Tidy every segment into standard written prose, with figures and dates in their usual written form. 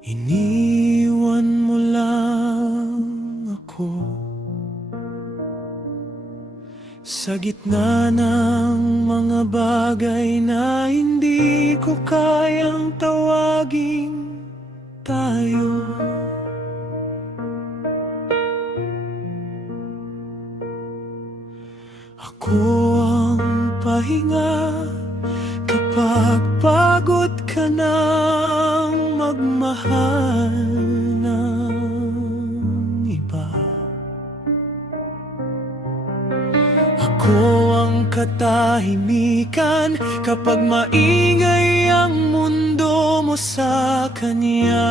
Iniwan mo lang ako sa gitna ng mga bagay na hindi ko kayang tawaging tayo. Ako ang pahinga kapag pagod ka ng magmahal ng iba. Ako ang katahimikan kapag maingay ang mundo mo sa kanya.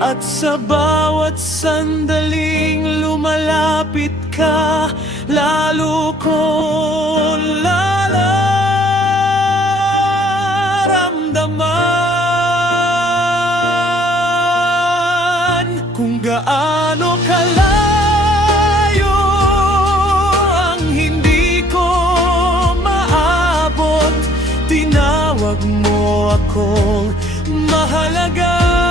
At sa bawat sandaling lumalapit ka, lalo ko nararamdaman kung gaano kalayo ang hindi ko maabot. Tinawag mo akong mahalaga.